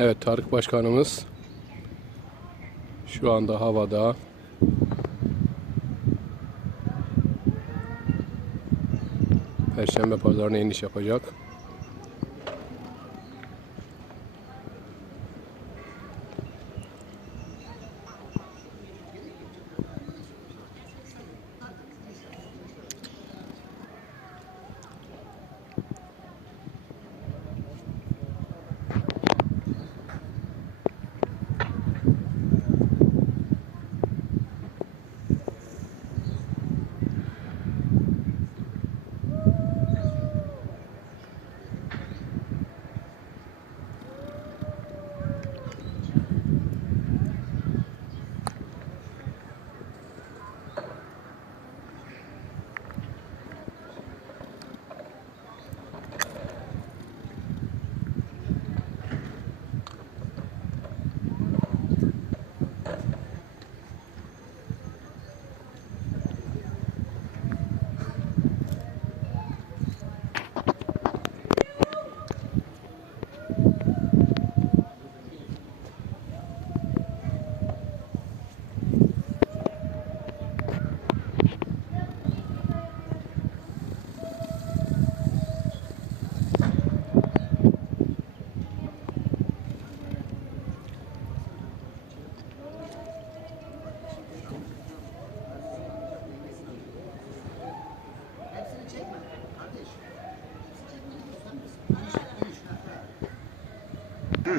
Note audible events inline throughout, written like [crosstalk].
Evet Tarık Başkanımız şu anda havada. Perşembe pazarına iniş yapacak.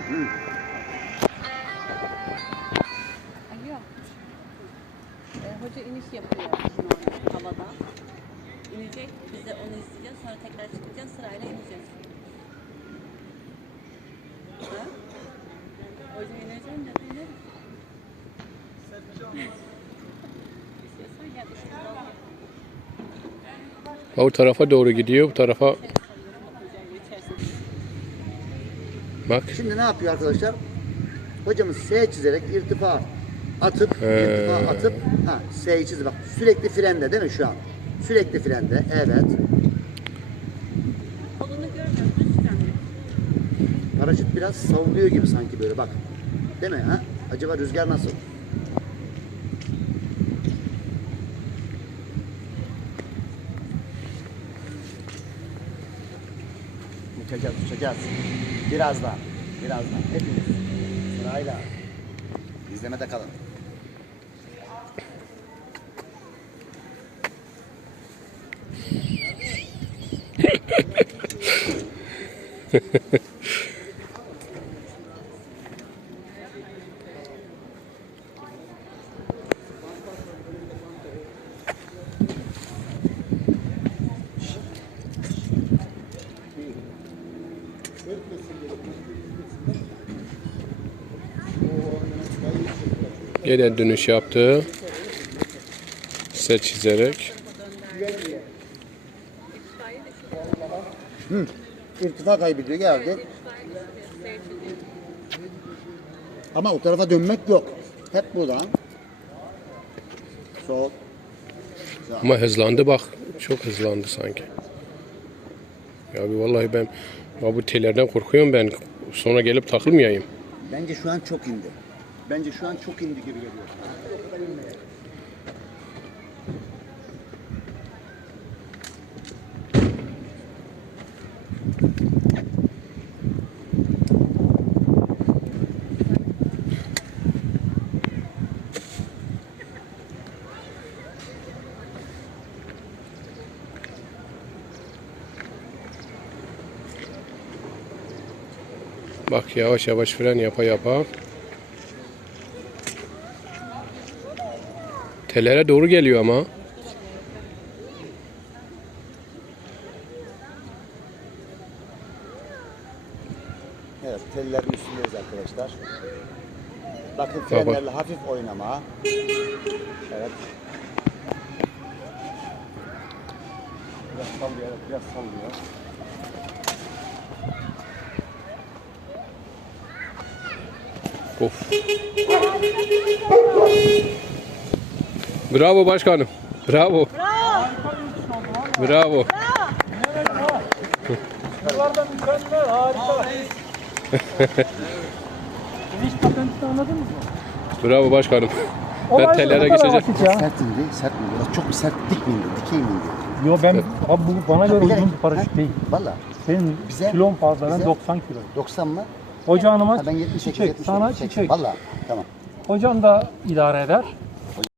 Alo. Ee, hoca iniş yapıyor orada havada. İnecek, biz de onu izleyeceğiz. Sonra tekrar çıkacağız, sırayla ineceğiz. Ha? Hoca ineceğim de şuradan. O tarafa doğru gidiyor. Bu tarafa bak. Şimdi ne yapıyor arkadaşlar? Hocamız S çizerek irtifa atıp, He. irtifa atıp, ha S'yi çizdi bak. Sürekli frende değil mi şu an? Sürekli frende, evet. Paraşüt biraz savruluyor gibi sanki böyle bak. Değil mi ha? Acaba rüzgar nasıl? Uçacağız, uçacağız. Birazdan, birazdan. Hepiniz sırayla. İzlemede kalın. [laughs] Yine dönüş yaptı. Set çizerek. İrtifa kaybediyor geldi. Ama o tarafa dönmek yok. Hep buradan. Sol. Ama hızlandı bak. Çok hızlandı sanki. Ya bir vallahi ben bu tellerden korkuyorum ben. Sonra gelip takılmayayım. Bence şu an çok indi. Bence şu an çok indi gibi geliyor. Bak yavaş yavaş fren yapa yapa. Tellere doğru geliyor ama. Evet, tellerin üstündeyiz arkadaşlar. Bakın Baba. frenlerle hafif oynama. Evet. Biraz sallıyor, evet, biraz sallıyor. Of. Bravo başkanım. Bravo. Bravo. Yıllarda mükemmel, harika. iniş patentini anladınız mı? Bravo başkanım. Ben tellere geçeceğim. Sert indi, sert mi? Biraz çok sert dik mi indi, dikey mi indi? Yo ben abi bu bana göre uygun bir paraşüt değil. Valla. Senin Bize- kilon fazla ben bize- 90 kilo. 90 mı? Hoca hanıma Ha, ben 78, çiçek, 70 sana çiçek. çiçek. Valla. Tamam. Hocan da idare eder.